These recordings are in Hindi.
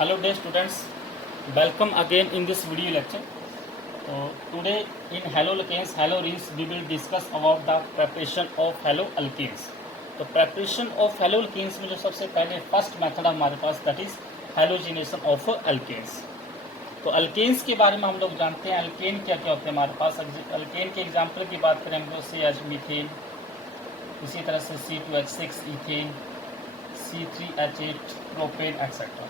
Hello dear students, welcome again in this video lecture. So today in haloalkanes, haloarenes we will discuss about the preparation of haloalkanes. तो preparation of haloalkanes में जो सबसे पहले फर्स्ट मेथड हमारे पास that is halogenation of alkanes. तो अल्केन्स के बारे में हम लोग जानते हैं अल्केन क्या क्या होते हैं हमारे पास. अल्केन के एग्जाम्पल की बात करें हम लोग CH मीथेन, इसी तरह से C2H6 ethane, C3H8 propane etcetera.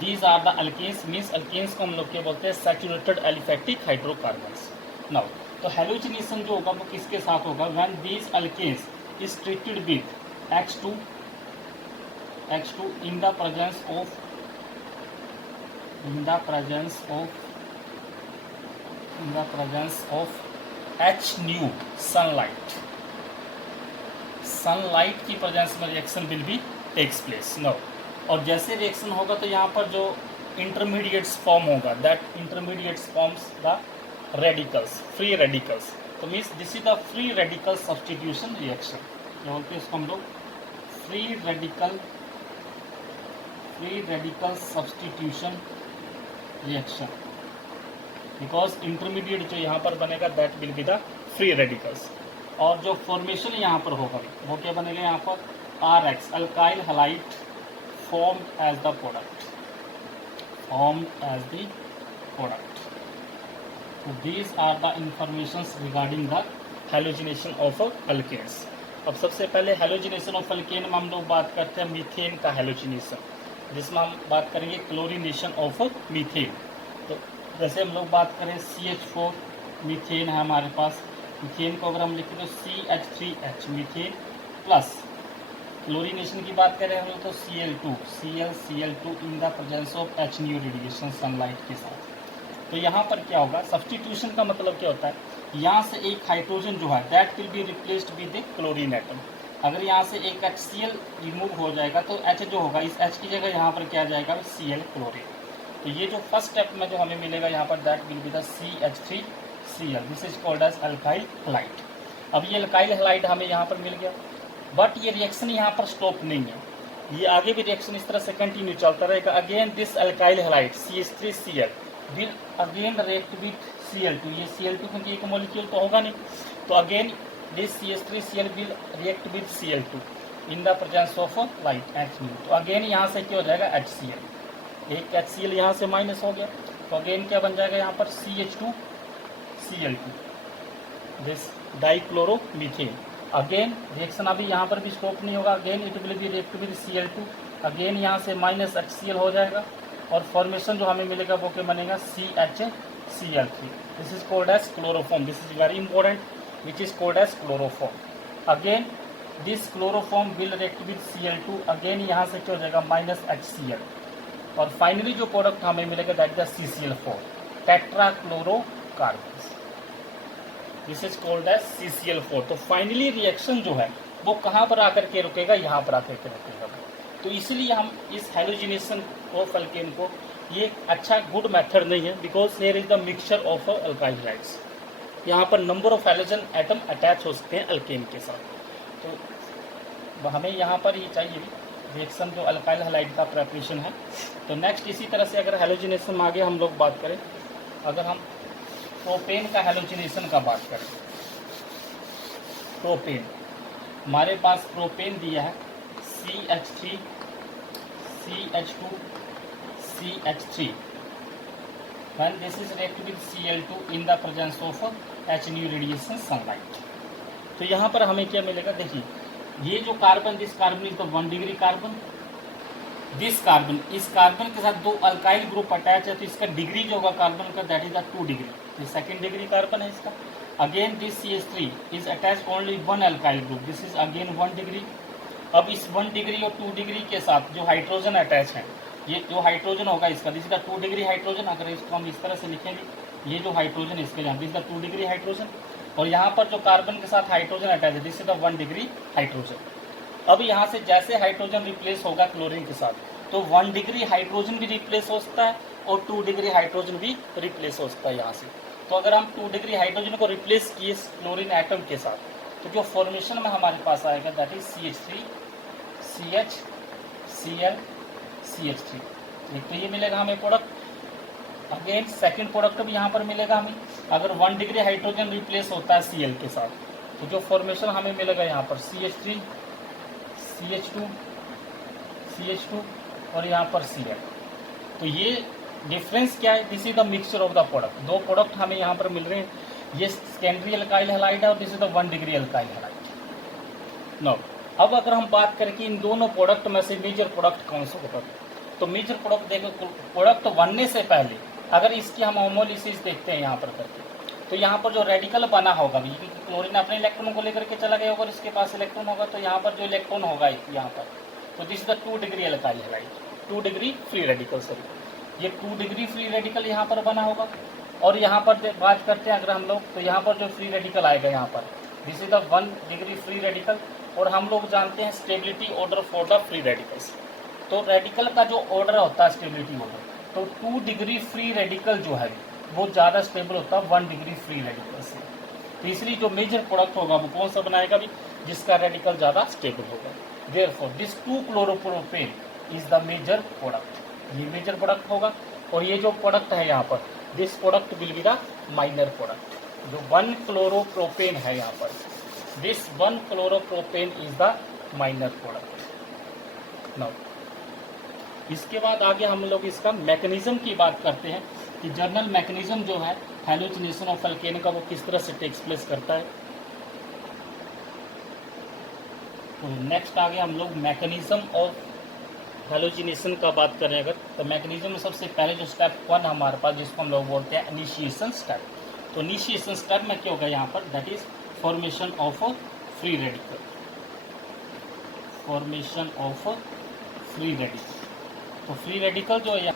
These are the alkanes means alkanes को हम लोग क्या बोलते हैं सैचुरेटेड एलिफैटिक हाइड्रोकार्बन्स. नाउ तो हेलोजिनेशन जो होगा वो किसके साथ होगा when these alkanes is treated with H2 in the presence of H nu sunlight की प्रेजेंस में reaction will be takes place. Now और जैसे रिएक्शन होगा तो यहाँ पर जो इंटरमीडिएट्स फॉर्म होगा that intermediates forms the radicals, free radicals. तो means this is the free radical substitution reaction. क्या बोलते हैं इसको हम लोग free radical substitution reaction. Because intermediate जो यहाँ पर बनेगा that will be the free radicals. और जो फॉर्मेशन यहाँ पर होगा वो क्या बनेगा यहाँ पर RX alkyl halide formed as the product. So these are the informations regarding the halogenation of alkanes. अब सबसे पहले हेलोजिनेशन ऑफ अल्केन में हम लोग बात करते हैं मीथेन का हेलोजिनेशन, जिसमें हम बात करेंगे क्लोरीनेशन ऑफ मीथेन. तो जैसे हम लोग बात करें CH4 मीथेन है हमारे पास. मीथेन को अगर हम लिखें तो CH3H मीथेन प्लस क्लोरीनेशन की बात करें हम लोग तो Cl2 in the presence of H nu radiation sunlight के साथ. तो यहाँ पर क्या होगा सब्स्टिट्यूशन का मतलब क्या होता है यहाँ से एक हाइड्रोजन जो है that will be replaced with the chlorine atom. अगर यहाँ से एक HCl रिमूव हो जाएगा तो H जो होगा इस H की जगह यहाँ पर क्या जाएगा Cl क्लोरीन. तो ये जो फर्स्ट स्टेप में जो हमें मिलेगा यहाँ पर that will be the CH3Cl. This is called as alkyl halide. अब ये अल्काइल हैलाइड हमें यहाँ पर मिल गया, बट ये रिएक्शन यहाँ पर स्टॉप नहीं है, ये आगे भी रिएक्शन इस तरह से कंटिन्यू चलता रहेगा. Again this alkyl halide CH3Cl will again react with Cl2. ये Cl2 क्योंकि एक मॉलिक्यूल तो होगा नहीं, तो again this CH3Cl will react with Cl2 in the presence of light H nu. तो अगेन यहाँ से क्या हो जाएगा HCl, एक HCl यहाँ से माइनस हो गया तो अगेन क्या बन जाएगा यहाँ पर CH2Cl2 this dichloromethane. Again reaction अभी यहाँ पर भी स्टॉप नहीं होगा, again it will B react with Cl2. Again यहाँ से माइनस HCl हो जाएगा और फॉर्मेशन जो हमें मिलेगा वो क्या बनेगा CHCl3. This is called as chloroform. This is very important which is called as chloroform. Again this chloroform will react with Cl2. Again यहाँ से क्या हो जाएगा माइनस HCl और फाइनली जो प्रोडक्ट हमें मिलेगा that is CCl4 tetrachlorocarbon. This is called as CCl4. तो फाइनली रिएक्शन जो है वो कहाँ पर आकर के रुकेगा यहाँ पर आकर के रुकेगा. तो इसलिए हम इस हेलोजिनेशन ऑफ अल्केन को ये अच्छा गुड मेथड नहीं है because there is the mixture of alkyl halides. यहाँ पर number of halogen atom attach हो सकते हैं अल्केन के साथ. तो हमें यहाँ पर ये चाहिए रिएक्शन जो अल्काइल हैलाइड का प्रेपरेशन है. तो नेक्स्ट इसी तरह से अगर हेलोजिनेशन में आगे हम लोग बात करें, अगर हम प्रोपेन का हेलोजिनेशन का बात करें, प्रोपेन हमारे पास प्रोपेन दिया है CH3 CH2 CH3 when this is react with Cl2 in the presence of H nu radiation sunlight. तो यहाँ पर हमें क्या मिलेगा देखिए ये जो carbon this carbon is the 1 degree carbon, this carbon इस कार्बन के साथ दो अल्काइल ग्रुप अटैच है तो इसका डिग्री जो होगा कार्बन का दैट इज द 2 डिग्री. ये सेकेंड डिग्री कार्बन है इसका. Again this CH3 is attach only 1 alkyl group. This is again 1 degree. अब इस 1 डिग्री और 2 डिग्री के साथ जो हाइड्रोजन अटैच है ये जो हाइड्रोजन होगा इसका this is the 2 degree hydrogen. अगर इसको हम इस तरह से लिखेंगे ये जो हाइड्रोजन है इसके यहाँ this is the 2 degree hydrogen और यहाँ पर जो कार्बन के साथ हाइड्रोजन अटैच है this is the 1 degree hydrogen. अब यहाँ से जैसे हाइड्रोजन रिप्लेस होगा क्लोरीन के साथ तो 1 डिग्री हाइड्रोजन भी रिप्लेस हो सकता है और 2 डिग्री हाइड्रोजन भी रिप्लेस हो सकता है यहाँ से. तो अगर हम 2 डिग्री हाइड्रोजन को रिप्लेस किए क्लोरीन एटम के साथ तो जो फॉर्मेशन में हमारे पास आएगा that is CH3 CH Cl CH3. एक तो ये मिलेगा हमें प्रोडक्ट, अगेन सेकंड प्रोडक्ट भी यहाँ पर मिलेगा हमें। अगर 1 डिग्री हाइड्रोजन रिप्लेस होता है Cl के साथ, तो जो फॉर्मेशन हमें मिलेगा यहाँ पर CH3 CH2 CH2 और यहाँ पर Cl। तो ये डिफरेंस क्या है? This is the mixture of the product. दो प्रोडक्ट हमें यहाँ पर मिल रहे हैं, ये सेकेंडरी अल्काइल हैलाइड है और this is the 1 degree alkyl halide. No, अब अगर हम बात करें कि इन दोनों प्रोडक्ट में से मेजर प्रोडक्ट कौन सा होगा, तो मेजर प्रोडक्ट देखो, प्रोडक्ट बनने से पहले अगर इसकी हम होमोलिसिस देखते हैं यहाँ पर करके, तो यहाँ पर जो रेडिकल बना होगा, क्लोरीन अपने इलेक्ट्रॉन को लेकर के चला गया होगा और इसके पास इलेक्ट्रॉन होगा, तो यहाँ पर जो इलेक्ट्रॉन होगा यहाँ पर, तो this is the 2 degree alkyl halide, 2 degree free radical, sorry ये 2 डिग्री फ्री रेडिकल यहाँ पर बना होगा। और यहाँ पर बात करते हैं अगर हम लोग, तो यहाँ पर जो फ्री रेडिकल आएगा यहाँ पर, this is the 1 degree free radical. और हम लोग जानते हैं stability order for the free radicals, तो रेडिकल का जो ऑर्डर होता है स्टेबिलिटी ऑर्डर, तो 2 डिग्री फ्री रेडिकल जो है वो ज़्यादा स्टेबल होता है 1 डिग्री फ्री रेडिकल से। तो इसलिए जो मेजर प्रोडक्ट होगा वो कौन सा बनाएगा भी, जिसका रेडिकल ज़्यादा स्टेबल होगा। Therefore this two chloropropane is the major product, ये मेजर प्रोडक्ट होगा। और ये जो प्रोडक्ट है यहाँ पर, this product will be the minor product. जो 1-क्लोरोप्रोपेन है यहाँ पर, this one chloropropane is the minor product. Now इसके बाद आगे हम लोग इसका मैकेनिज्म की बात करते हैं कि जर्नल मैकेनिज्म जो है हैलोजिनेशन ऑफ एल्केन का, वो किस तरह से टेक्स प्लेस करता है। तो नेक्स्ट आगे हम लोग मैकेनिज्म ऑफ हैलोजिनेशन का बात करें अगर, तो मैकेनिज्म में सबसे पहले जो स्टेप 1 हमारे पास, जिसको हम लोग बोलते हैं इनिशिएशन स्टेप। तो इनिशिएशन स्टेप में क्या होगा यहाँ पर, that is formation of free radical, formation of free radical. तो फ्री रेडिकल जो है,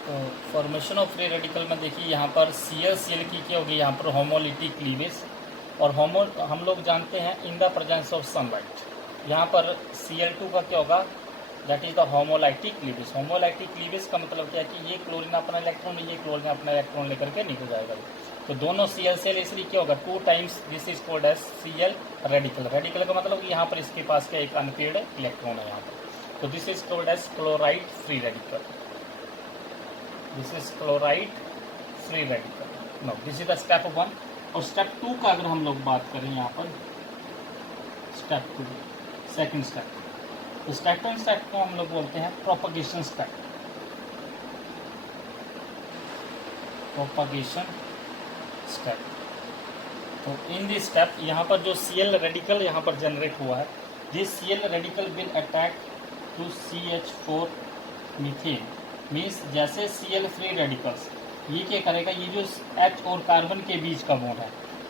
तो फॉर्मेशन ऑफ फ्री रेडिकल में देखिए यहाँ पर Cl की क्या होगी यहाँ पर होमोलिटिक क्लीवेज। और हम लोग जानते हैं इन द प्रेजेंस ऑफ सनलाइट, यहाँ पर Cl2 का क्या होगा, that is the homolytic cleavage. Homolytic cleavage का मतलब क्या है कि ये क्लोरीन अपना इलेक्ट्रॉन, ये क्लोरीन अपना इलेक्ट्रॉन लेकर के निकल जाएगा। तो दोनों Cl इसलिए क्या होगा, 2 times this is called as Cl radical. Radical का मतलब यहाँ पर इसके पास क्या एक अनपेयर्ड इलेक्ट्रॉन है यहाँ पर, तो this is called as chloride free radical, this is chloride free radical. No, this is the step 1। और स्टेप 2 का अगर हम लोग बात करें यहाँ पर, स्टेप 2 सेकंड स्टेप, तो सेकंड स्टेप को हम लोग बोलते हैं प्रोपगेशन स्टेप, प्रोपगेशन स्टेप। तो इन दिस स्टेप यहाँ पर जो Cl रेडिकल यहाँ पर जनरेट हुआ है, this Cl radical will attack to CH4 methane, means जैसे Cl फ्री रेडिकल्स ये क्या करेगा, ये जो H और कार्बन के बीच का बॉन्ड है,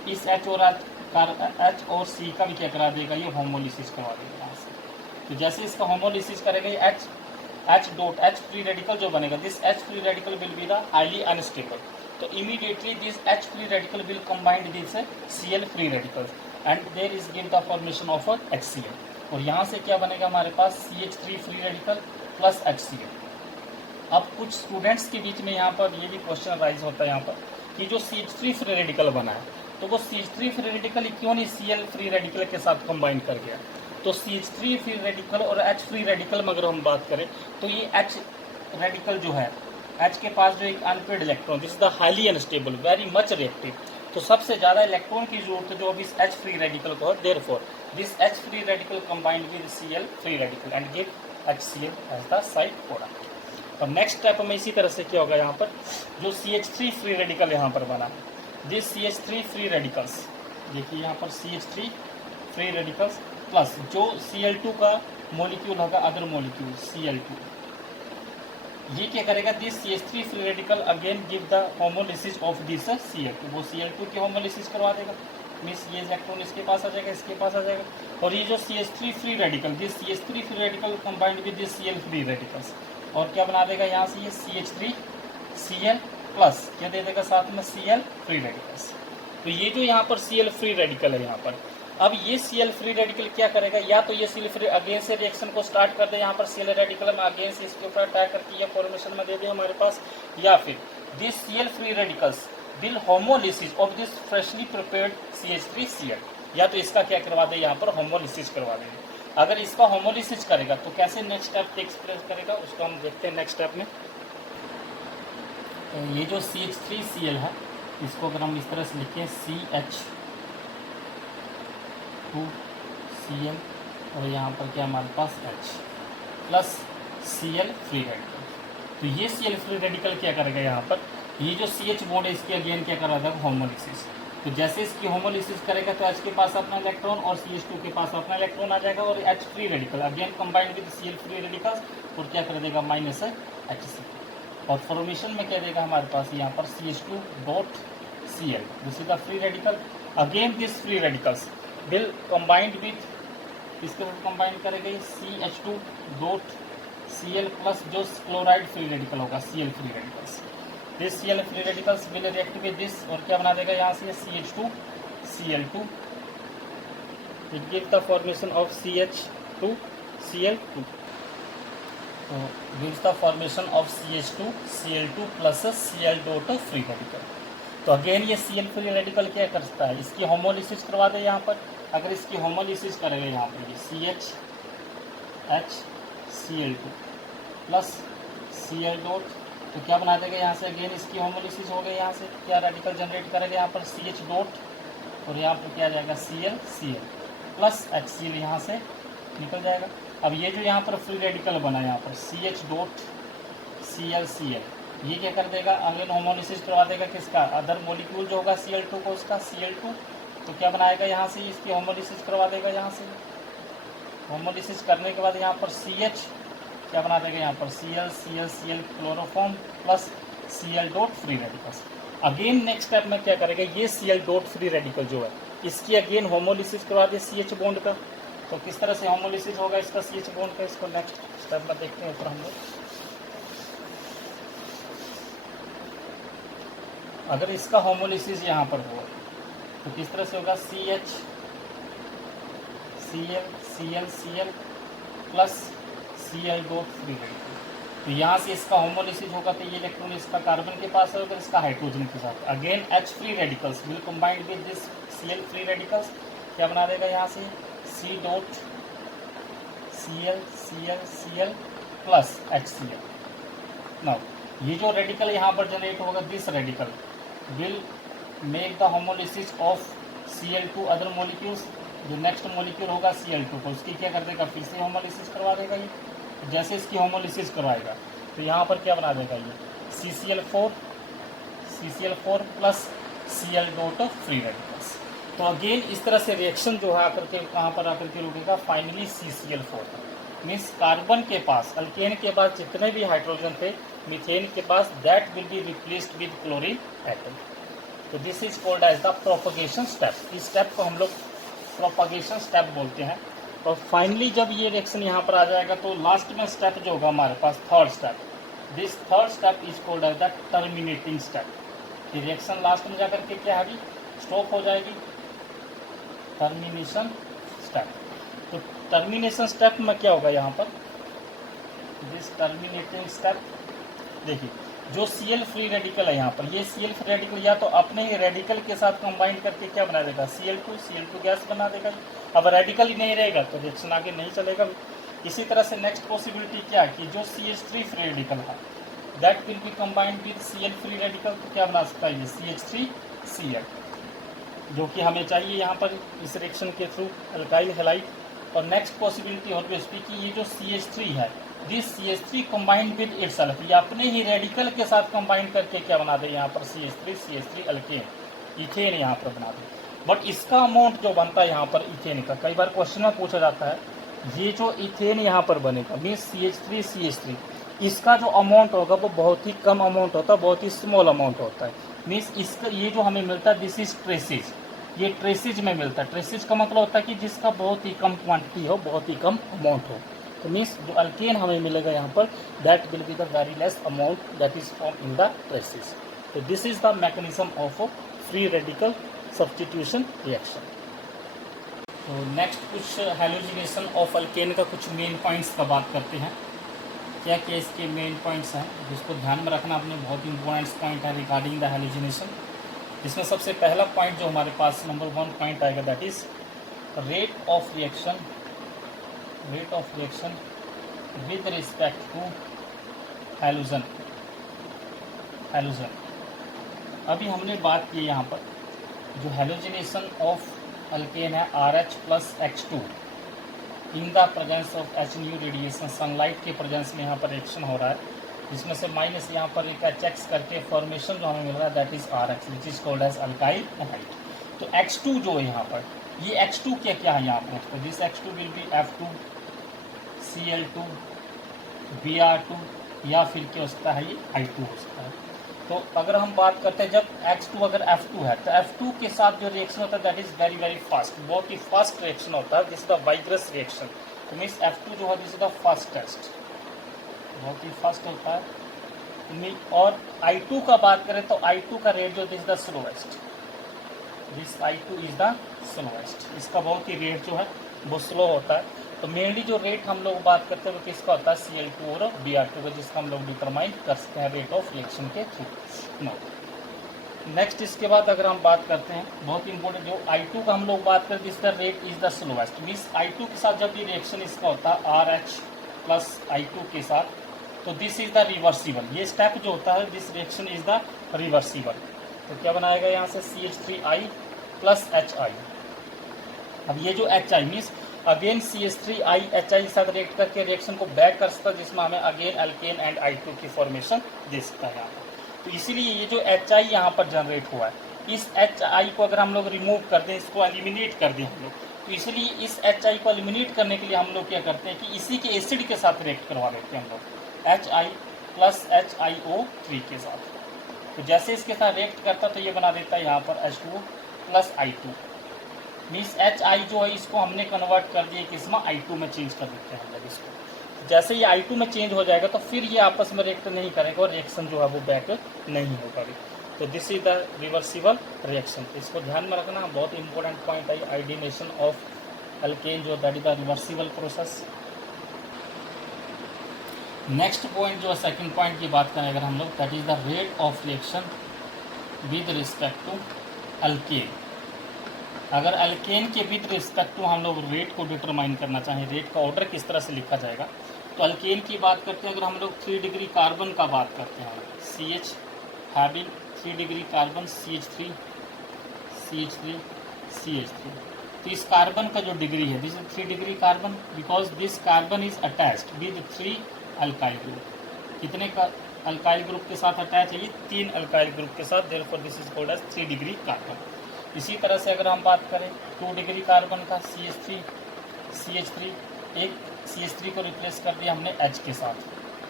इस H और C का भी क्या करा देगा, ये होमोलिसिस करवा देगा यहाँ से। तो जैसे इसका होमोलिसिस करेगा ये H फ्री रेडिकल जो बनेगा, this H free radical will be the highly unstable. तो immediately this H free radical will combined this Cl free radical and there is give the formation of HCl। और यहाँ से क्या बनेगा हमारे पास, CH3 free radical plus HCl। अब कुछ स्टूडेंट्स के बीच में यहाँ पर ये भी क्वेश्चन राइज होता है यहाँ पर कि जो CH3 फ्री रेडिकल बना है, तो वो CH3 फ्री रेडिकल क्यों नहीं Cl फ्री रेडिकल के साथ कंबाइन कर गया। तो CH3 फ्री रेडिकल और H फ्री रेडिकल में अगर हम बात करें, तो ये H रेडिकल जो है, H के पास जो एक unpaired electron, this is the highly unstable, very much reactive, तो सबसे ज़्यादा इलेक्ट्रॉन की जरूरत है जो अभी इस H फ्री रेडिकल को है। Therefore this H free radical combined with Cl free radical and give HCl as the side product. और नेक्स्ट स्टेप में इसी तरह से क्या होगा, यहाँ पर जो CH3 फ्री रेडिकल यहाँ पर बना, दिस CH3 फ्री रेडिकल्स, देखिए यहाँ पर CH3 फ्री रेडिकल्स प्लस जो Cl2 का मॉलिक्यूल होगा, अदर मॉलिक्यूल Cl2, ये क्या करेगा, this CH3 free radical again give the homolysis of this Cl2, वो Cl2 की होमोलिसिस करवा देगा, मीन्स ये इलेक्ट्रॉन इसके पास आ जाएगा, इसके पास आ जाएगा। और ये जो CH3 free radical, this CH3 free radical combined with this Cl free radicals, और क्या बना देगा यहाँ से ये CH3 Cl प्लस क्या दे देगा साथ में Cl फ्री रेडिकल्स। तो ये जो यहाँ पर Cl फ्री रेडिकल है यहाँ पर, अब ये Cl फ्री रेडिकल क्या करेगा, या तो ये Cl फ्री अगेन से रिएक्शन को स्टार्ट कर दे यहाँ पर Cl रेडिकल में अगेन से इसके ऊपर अटैक करके ये फॉर्मेशन में दे दे हमारे पास, या फिर this Cl free radicals will homolysis of this freshly prepared CH3 Cl, या तो इसका क्या करवा दे यहाँ पर होमोलिसिस करवा दे। अगर इसका होमोलिसिस करेगा तो कैसे नेक्स्ट स्टेप टेक्स प्लेस करेगा, उसको हम देखते हैं नेक्स्ट स्टेप में। तो ये जो CH3Cl है, इसको अगर हम इस तरह से लिखें CH2Cl और यहाँ पर क्या हमारे पास H plus Cl free radical. तो ये Cl फ्री रेडिकल क्या करेगा यहाँ पर, ये जो CH बॉन्ड है इसकी अगेन क्या करा था, होमोलिसिस। तो जैसे इसकी होमोलिसिस करेगा तो H के पास अपना इलेक्ट्रॉन और CH2 के पास अपना इलेक्ट्रॉन आ जाएगा और H free radical again combined with Cl free radicals और क्या कर देगा, माइनस HC। और फॉर्मेशन में क्या देगा हमारे पास यहाँ पर CH2.Cl, this is the free radical. Again this free radicals will combined with, इसके साथ कंबाइन करेंगे CH2.Cl प्लस जो क्लोराइड फ्री रेडिकल होगा Cl free radicals. This Cl free radicals will react with this और क्या बना देगा यहाँ से CH2Cl2। It give the formation of CH2Cl2, gives the formation of CH2Cl2 plus Cl dot free radical। तो अगेन ये Cl फ्री रेडिकल क्या करता है, इसकी होमोलिसिस करवा दे यहाँ पर। अगर इसकी होमोलिसिस करेंगे यहाँ पर ये CHHCl2 प्लस Cl डॉट, तो क्या बना देगा यहाँ से, अगेन इसकी होमोलिसिस हो गई, यहाँ से क्या रेडिकल जनरेट करेंगे यहाँ पर CH डॉट और यहाँ पर क्या आ जाएगा Cl प्लस HCl यहाँ से निकल जाएगा। अब ये जो यहाँ पर फ्री रेडिकल बना यहाँ पर CH.Cl ये क्या कर देगा, अगेन होमोलिसिस करवा देगा किसका, अदर मॉलिक्यूल जो होगा Cl2 को, उसका Cl2। तो क्या बनाएगा यहाँ से, इसकी होमोलिसिस करवा देगा यहाँ से। होमोलिसिस करने के बाद यहाँ पर CH क्या बना देगा यहाँ पर Cl chloroform plus Cl dot free radicals. Again next step में क्या करेगा, ये Cl डॉट फ्री रेडिकल जो है इसकी अगेन होमोलिसिस करवा दे CH बॉन्ड का। तो किस तरह से होमोलिसिस होगा इसका CH बॉन्ड का, इसको नेक्स्ट स्टेप में देखते हैं ऊपर हम लोग। अगर इसका होमोलिसिस यहाँ पर हो तो किस तरह से होगा, CH Cl plus Cl dot free radical. तो यहाँ से इसका होमोलिसिस होगा तो ये इलेक्ट्रॉन इसका कार्बन के पास है और इसका हाइड्रोजन के साथ। Again H free radicals will combined with this Cl free radicals, क्या बना देगा यहाँ से C.Cl प्लस HCl। नाउ ये जो रेडिकल यहाँ पर जनरेट होगा, this radical will make the homolysis of Cl2 other molecules. जो नेक्स्ट मॉलिक्यूल होगा Cl2 को, उसकी क्या कर देगा, फिर से होमोलिसिस करवा देगा ये। जैसे इसकी होमोलिसिस करवाएगा तो यहाँ पर क्या बना देगा ये CCl4 plus Cl dot free radicals. तो अगेन इस तरह से रिएक्शन जो है आकर के कहाँ पर आकर के रुकेगा, फाइनली CCl4 मीन्स कार्बन के पास, अल्केन के पास जितने भी हाइड्रोजन थे मीथेन के पास, that will be replaced with chlorine atom. तो this is called as the propagation step. इस स्टेप को हम लोग प्रोपगेशन स्टेप बोलते हैं। और फाइनली जब ये रिएक्शन यहाँ पर आ जाएगा तो लास्ट में स्टेप जो होगा हमारे पास, third step, this third step is called as the terminating step. ये रिएक्शन लास्ट में जाकर के क्या होगी, स्टॉप हो जाएगी, टर्मिनेशन स्टेप। तो टर्मिनेशन स्टेप में क्या होगा यहाँ पर, दिस टर्मिनेटिंग स्टेप, देखिए जो Cl फ्री रेडिकल है यहाँ पर, ये Cl फ्री रेडिकल या तो अपने ही रेडिकल के साथ कंबाइन करके क्या बना देगा, Cl2 गैस बना देगा। अब रेडिकल ही नहीं रहेगा तो रिएक्शन आगे नहीं चलेगा। इसी तरह से नेक्स्ट पॉसिबिलिटी क्या है कि जो CH3 फ्री रेडिकल है that will B combined with Cl free radical, तो क्या बना सकता है ये CH3Cl, जो कि हमें चाहिए यहाँ पर इस रिएक्शन के थ्रू अल्काइल हैलाइड। और नेक्स्ट पॉसिबिलिटी और बेस्ट की ये जो CH3 है, this CH3 combined with itself, ये अपने ही रेडिकल के साथ कंबाइन करके क्या बना दे यहाँ पर CH3 अल्केन, इथेन यहाँ पर बना दे। बट इसका अमाउंट जो बनता है यहाँ पर इथेन का, कई बार क्वेश्चन में पूछा जाता है, ये जो इथेन यहाँ पर बनेगा मीन्स CH3 इसका जो अमाउंट होगा वो बहुत ही कम अमाउंट होता है, बहुत ही स्मॉल अमाउंट होता है। मीन्स इसका ये जो हमें मिलता है दिस इज ट्रेसिज, ये ट्रेसिज में मिलता है। ट्रेसिज का मतलब होता है कि जिसका बहुत ही कम क्वांटिटी हो, बहुत ही कम अमाउंट हो। तो मीन्स जो अल्केन हमें मिलेगा यहाँ पर that will be the very less amount that is form in the traces. तो this is the mechanism of free radical substitution reaction. तो नेक्स्ट कुछ हैलोजिनेशन ऑफ अल्केन का कुछ मेन पॉइंट्स का बात करते हैं। क्या क्या इसके मेन पॉइंट्स हैं जिसको ध्यान में रखना, अपने बहुत इंपॉर्टेंट पॉइंट है रिगार्डिंग द हैलोजिनेशन। इसमें सबसे पहला पॉइंट जो हमारे पास नंबर 1 पॉइंट आएगा that is rate of reaction rate of reaction with respect to halogen. अभी हमने बात की यहाँ पर जो हैलोजिनेशन ऑफ अल्केन है RH plus H2 in the presence of H nu radiation, sunlight के प्रेजेंस में यहाँ पर रिएक्शन हो रहा है, जिसमें से माइनस यहाँ पर एक HX करके फॉर्मेशन जो हमें मिल रहा है that is RH which is called as alkyl halide. तो H2 जो है यहाँ पर, ये H2 क्या है यहाँ पर, तो this H2 will be F2 Cl2 Br2 या फिर क्या हो सकता है ये I2 हो सकता है। तो अगर हम बात करते हैं जब H2 अगर F2 है तो F2 के साथ जो रिएक्शन होता है that is very very fast, बहुत ही फास्ट रिएक्शन होता है, दिस द वाइग्रस रिएक्शन। तो मीन्स F2 जो है दिस इज द फास्टेस्ट, बहुत ही फास्ट होता है। और I2 का बात करें तो I2 का रेट जो this the slowest, this I2 is the slowest, इसका बहुत ही रेट जो है वो स्लो होता है। तो मेनली जो रेट हम लोग बात करते हैं वो किसका होता है Cl2 और Br2 का, जिसका हम लोग डिटरमाइन कर सकते हैं रेट ऑफ रिएक्शन के थ्रू। नेक्स्ट इसके बाद अगर हम बात करते हैं बहुत इंपॉर्टेंट जो I2 का हम लोग बात करते हैं इसका rate is the slowest, means I2 के साथ जब ये रिएक्शन इसका होता है RH प्लस I2 के साथ, तो दिस इज द रिवर्सिबल, ये स्टेप जो होता है this reaction is the reversible. तो क्या बनाएगा यहाँ से CH3I प्लस HI। अब ये जो HI means again CH3I HI के साथ रिएक्ट करके रिएक्शन को बैक कर सकता है, जिसमें हमें अगेन अल्केन एंड I2 की फॉर्मेशन दे सकता है यहाँ पर। तो इसीलिए ये जो HI यहाँ पर जनरेट हुआ है, इस HI को अगर हम लोग रिमूव कर दें, इसको एलिमिनेट कर दें हम लोग, तो इसलिए इस HI को एलिमिनेट करने के लिए हम लोग क्या करते हैं कि इसी के एसिड के साथ रिएक्ट करवा देते हैं हम लोग HI प्लस HiO3 के साथ। तो जैसे इसके साथ रिएक्ट करता तो ये बना देता है यहाँ पर H2O plus I2, means HI जो है इसको हमने कन्वर्ट कर दिया किसमें I2 में चेंज कर देते हैं हम लोग इसको। जैसे ये I2 में चेंज हो जाएगा तो फिर ये आपस में रिएक्ट नहीं करेगा और रिएक्शन जो है वो बैक नहीं होगा। तो this is the reversible reaction, इसको ध्यान में रखना, बहुत इंपॉर्टेंट पॉइंट है आयोडीनेशन ऑफ अल्केन जो that is the reversible process. Next point जो सेकंड पॉइंट की बात करें अगर हम लोग that is the rate of reaction with respect to alkane. अगर अल्केन के विद रिस्पेक्ट टू हम लोग रेट को डिटरमाइन करना चाहें, रेट का ऑर्डर किस तरह से लिखा जाएगा, तो अल्केन की बात करते हैं अगर हम लोग 3 डिग्री कार्बन का बात करते हैं, CH having 3 degree carbon CH3 CH3, तो इस कार्बन का जो डिग्री है this is 3 degree carbon because this carbon is attached with 3 alkyl group. कितने का अल्काइल ग्रुप के साथ अटैच है, ये 3 अल्काइल ग्रुप के साथ, therefore this is called as 3 degree carbon. इसी तरह से अगर हम बात करें 2 डिग्री कार्बन का CH3, एक CH3 को रिप्लेस कर दिया हमने H के साथ,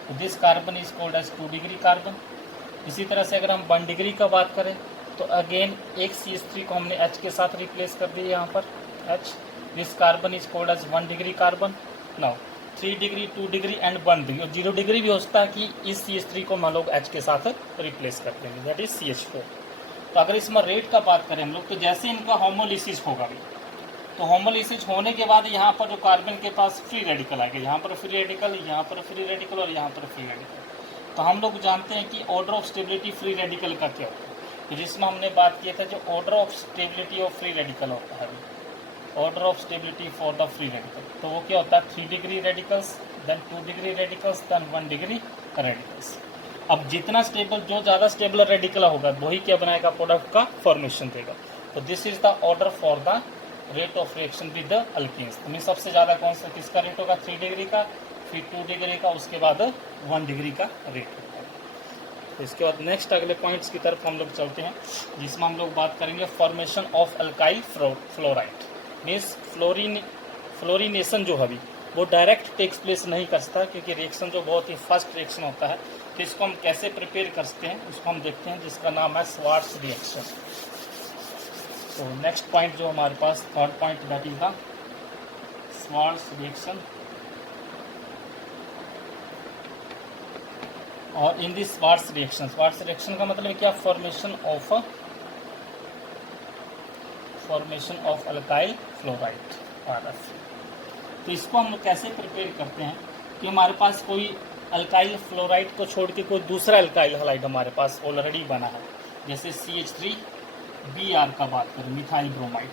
तो this carbon is called as 2 degree carbon. इसी तरह से अगर हम 1 डिग्री का बात करें तो अगेन एक CH3 को हमने H के साथ रिप्लेस कर दिया यहाँ पर H, this carbon is called as 1 degree carbon. Now 3 degree 2 degree and 1 degree और 0 डिग्री भी हो सकता है कि इस CH3 को हम लोग H के साथ रिप्लेस कर देंगे दैट इज CH4। तो अगर इसमें रेट का बात करें हम लोग तो जैसे इनका होमोलिसिस होगा भी, तो होमोलिसिस होने के बाद यहाँ पर जो कार्बन के पास फ्री रेडिकल आएगा, यहाँ पर फ्री रेडिकल, यहाँ पर फ्री रेडिकल और यहाँ पर फ्री रेडिकल। तो हम लोग जानते हैं कि order of stability free radical का क्या होता है, तो जिसमें हमने बात किया था जो order of stability of free radical होता है, order of stability for the free radical, तो वो क्या होता है 3 degree radicals, then 2 degree radicals, then 1 degree radicals. अब जितना स्टेबल, जो ज़्यादा स्टेबल रेडिकल होगा वही क्या बनाएगा, प्रोडक्ट का फॉर्मेशन देगा। तो this is the order for the rate of reaction with the alkanes. तो सबसे ज़्यादा कौन सा किसका रेट होगा, 3 डिग्री का, फिर 2 डिग्री का, उसके बाद 1 डिग्री का रेट होगा। तो इसके बाद नेक्स्ट अगले पॉइंट्स की तरफ हम लोग चलते हैं, जिसमें हम लोग बात करेंगे formation of alkyl fluoride. Means fluorination जो है वो डायरेक्ट टेक्स प्लेस नहीं कर सकता, क्योंकि रिएक्शन जो बहुत ही फास्ट रिएक्शन होता है। तो इसको हम कैसे प्रिपेयर कर सकते हैं उसको हम देखते हैं, जिसका नाम है स्वार्ट्स रिएक्शन। तो नेक्स्ट पॉइंट जो हमारे पास third point that is the Swarts reaction. और इन दिस स्वार्ट्स रिएक्शन का मतलब क्या, formation of alkyl fluoride RF। तो इसको हम कैसे प्रिपेयर करते हैं कि हमारे पास कोई अल्काइल फ्लोराइड को छोड़ के कोई दूसरा अल्काइल हैलाइड हमारे पास ऑलरेडी बना है, जैसे CH3Br का बात करें, मिथाइल ब्रोमाइड।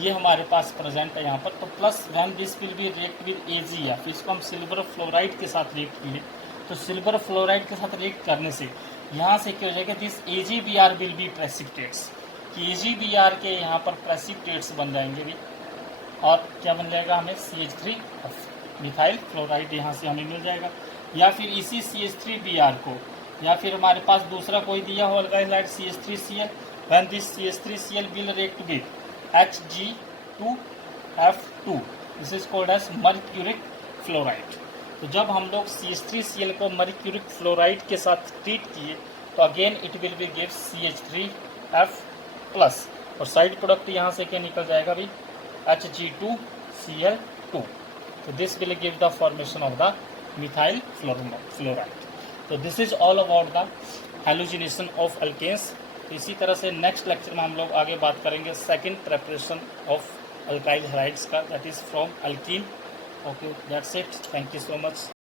ये हमारे पास प्रेजेंट है यहाँ पर। तो plus when this will be react with AgF, इसको हम सिल्वर फ्लोराइड के साथ रिएक्ट किए, तो सिल्वर फ्लोराइड के साथ रिएक्ट करने से यहाँ से क्या हो जाएगा, this AgBr will be precipitates, कि AgBr के यहाँ पर प्रेसिपिटेट्स बन जाएंगे भी, और क्या बन जाएगा हमें CH3 मिथाइल फ्लोराइड यहाँ से हमें मिल जाएगा। या फिर इसी CH3Br को, या फिर हमारे पास दूसरा कोई दिया हो alkyl halide CH3Cl, when this CH3Cl will react with Hg2F2, this is called as mercuric fluoride. तो जब हम लोग CH3Cl को मर्क्यूरिक फ्लोराइड के साथ ट्रीट किए तो again it will be give CH3F plus, और साइड प्रोडक्ट यहाँ से क्या निकल जाएगा भी, Hg2Cl2। तो this will give the formation of the methyl fluoride. तो this is all about the halogenation of alkanes. इसी तरह से नेक्स्ट लेक्चर में हम लोग आगे बात करेंगे second preparation of alkyl halides का, that is from alkene. Okay, that's it, thank you so much.